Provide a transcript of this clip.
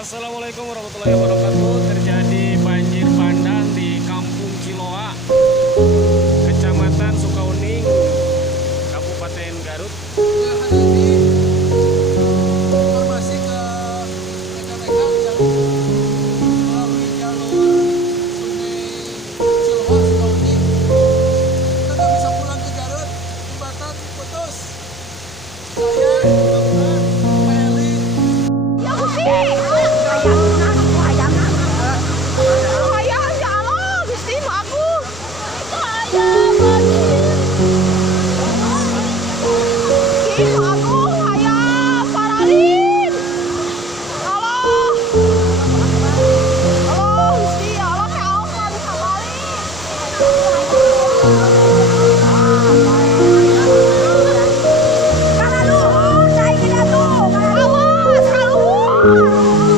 Assalamualaikum warahmatullahi wabarakatuh. Terjadi banjir bandang di Kampung Ciloa, Kecamatan Sukauning, Kabupaten Garut. Ya, hari ini informasi ke rekan-rekan yang melalui jalur Sungai Ciloa, Sukauning, kita nggak bisa pulang ke Garut, jembatan putus. Saya, Pak Eli, Ya Gusti, hayang hayang hayang ya Allah, Gusti aku. Hayang aku hayang paralin. Allah. Allah Gusti, Allah kaokan kembali. Kana luhur cai kita tuh. Awas, kaluhur.